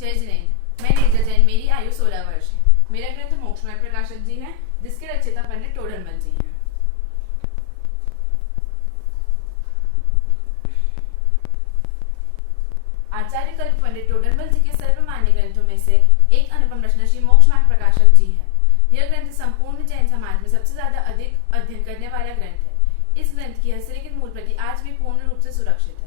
जय जिनेन्द्र। मैं नेत्र जैन, मेरी आयु 16 वर्ष है। मेरा ग्रंथ मोक्षमार्ग प्रकाशक जी है, जिसके रचयिता पंडित टोडरमल जी हैं। आचार्य कल्प पंडित टोडरमल जी के सर्वमान्य ग्रंथों में से एक अनुपम रचना श्री मोक्षमार्ग प्रकाशक जी है। यह ग्रंथ संपूर्ण जैन समाज में सबसे ज्यादा अधिक अध्ययन करने वाला ग्रंथ है। इस ग्रंथ की हस्तलिखित मूल प्रति आज भी पूर्ण रूप से सुरक्षित है।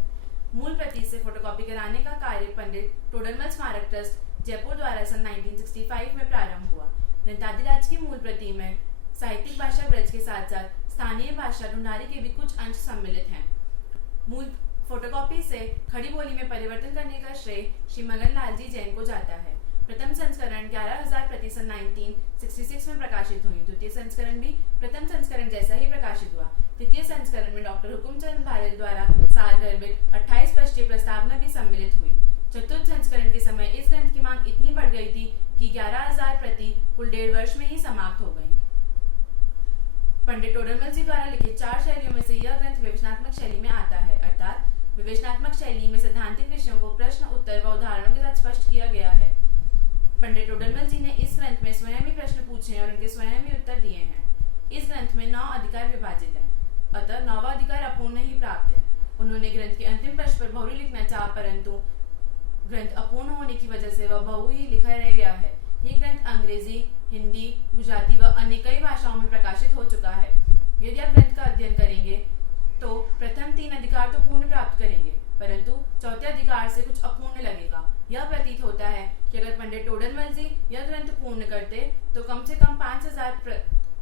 मूल प्रति से फोटोकॉपी कराने का कार्य पंडित टोडरमल स्मारक ट्रस्ट जयपुर द्वारा सन 1965 में प्रारंभ हुआ। ग्रंथादिराज की मूल प्रति में साहित्यिक भाषा ब्रज के साथ साथ स्थानीय भाषा ढूंढारी के भी कुछ अंश सम्मिलित हैं। मूल फोटोकॉपी से खड़ी बोली में परिवर्तन करने का श्रेय श्री मगन लाल जी जैन को जाता है। प्रथम संस्करण 11,000 प्रति सन 1966 में प्रकाशित हुई। द्वितीय संस्करण भी प्रथम संस्करण जैसा ही प्रकाशित हुआ। तृतीय संस्करण में डॉक्टर हुकुमचंद भारत द्वारा सारगर्भित 28 पृष्ठीय प्रस्तावना भी सम्मिलित हुई। चतुर्थ संस्करण के समय इस ग्रंथ की मांग इतनी बढ़ गई थी कि 11,000 प्रति कुल 1.5 वर्ष में ही समाप्त हो गई। पंडित टोडरमल जी द्वारा लिखित 4 शैलियों में से यह ग्रंथ विवेचनात्मक शैली में आता है, अर्थात विवेचनात्मक शैली में सैद्धांतिक विषयों को प्रश्न उत्तर व उदाहरणों के साथ स्पष्ट किया गया है। पंडित टोडरमल जी ने इस ग्रंथ में स्वयं ही प्रश्न पूछे और उनके स्वयं ही उत्तर दिए हैं। इस ग्रंथ में 9 अधिकार विभाजित हैं, अतः 9वां अधिकार अपूर्ण ही प्राप्त है। उन्होंने ग्रंथ के अंतिम पृष्ठ पर बहुरी लिखना चाहा, परंतु ग्रंथ अपूर्ण होने की वजह से वह बहु ही लिखा रह गया है। ये ग्रंथ अंग्रेजी, हिंदी, गुजराती व अन्य कई भाषाओं में प्रकाशित हो चुका है। यदि आप ग्रंथ का अध्ययन करेंगे तो प्रथम 3 अधिकार तो पूर्ण प्राप्त करेंगे, परंतु चौथे अधिकार से कुछ अपूर्ण लगेगा। यह प्रतीत होता है कि अगर पंडित टोडरमल जी यह ग्रंथ पूर्ण करते तो कम से कम 5,000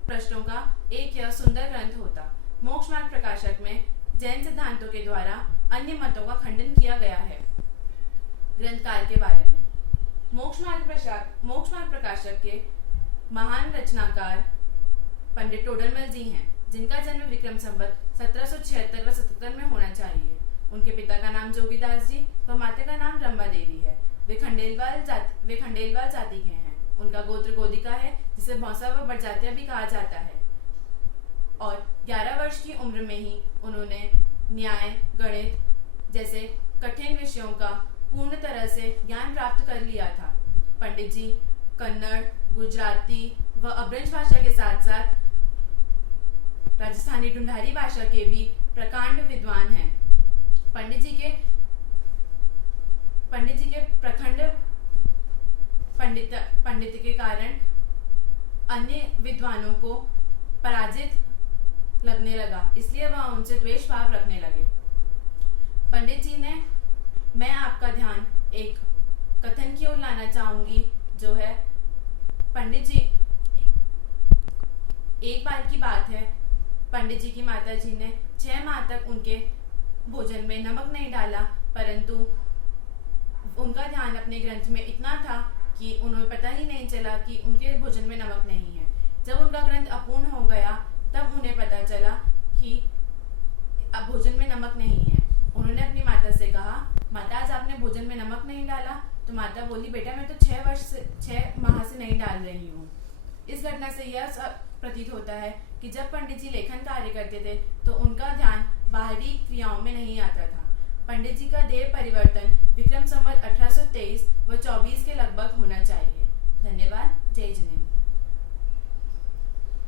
पृष्ठों का एक यह सुंदर ग्रंथ होता। मोक्षमार्ग प्रकाशक में जैन सिद्धांतों के द्वारा अन्य मतों का खंडन किया गया है। ग्रंथकार के बारे में मोक्षमार्ग प्रकाशक के महान रचनाकार पंडित टोडरमल जी हैं, जिनका जन्म विक्रम संवत 1776 व 77 में होना चाहिए। उनके पिता का नाम जोगीदास जी व माता का नाम रंबा देवी है। वे खंडेलवाल जाति के हैं। उनका गोत्र गोदिका है, जिसे भौसा व बड़जात्या भी कहा जाता है। और 11 वर्ष की उम्र में ही उन्होंने न्याय, गणित जैसे कठिन विषयों का पूर्ण तरह से ज्ञान प्राप्त कर लिया था। पंडित जी कन्नड़, गुजराती व अब्रज भाषा के साथ साथ राजस्थानी ढूंढारी भाषा के भी प्रकांड विद्वान हैं। पंडित जी के प्रखंड पंडित के कारण अन्य विद्वानों को पराजित लगने लगा, इसलिए वह उनसे द्वेष भाव रखने लगे। पंडित जी ने, मैं आपका ध्यान एक कथन की ओर लाना चाहूंगी, जो है पंडित जी, एक बार की बात है, पंडित जी की माता जी ने 6 माह तक उनके भोजन में नमक नहीं डाला, परंतु उनका ध्यान अपने ग्रंथ में इतना था कि उन्हें पता ही नहीं चला कि उनके भोजन में नमक नहीं है। जब उनका ग्रंथ अपूर्ण हो गया तब उन्हें पता चला कि अब भोजन में नमक नहीं है। उन्होंने अपनी माता से कहा, माता आज आपने भोजन में नमक नहीं डाला? तो माता बोली, बेटा मैं तो 6 माह से नहीं डाल रही हूँ। इस घटना से यह प्रतीत होता है कि जब पंडित जी लेखन कार्य करते थे तो उनका ध्यान बाहरी क्रियाओं में नहीं आता था। पंडित जी का देह परिवर्तन विक्रम संवत 1823 व 24 के लगभग होना चाहिए। धन्यवाद। जय जिनेन्द्र।